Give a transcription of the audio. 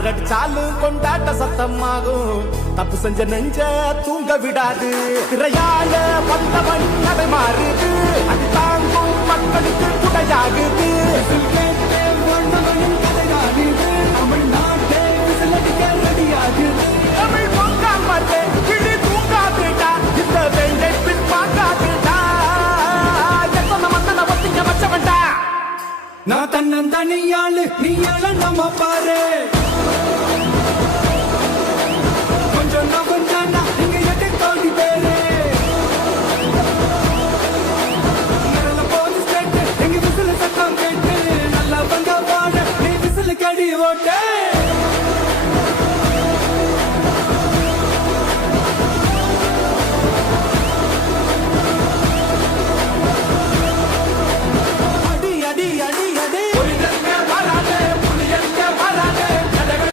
அடிச்சாலும் கொண்டாட்ட சத்தமாகும் தப்பு செஞ்ச நெஞ்ச தூங்க விடாது திரையால வந்தவன் நடை மாறுது அது தாங்கும் மக்களுக்கு துணையாகுது தமிழ்நாட்டே ரெடியாகுது தமிழ் பொங்காமலே கிளி தூங்காதுடா இந்த வெங்கை பின் பார்க்காதுடா எத்தனை மந்தன ஒத்திங்க வச்சவன்டா நான் தன்னந்தனியாளு நீ நம்ம பாரு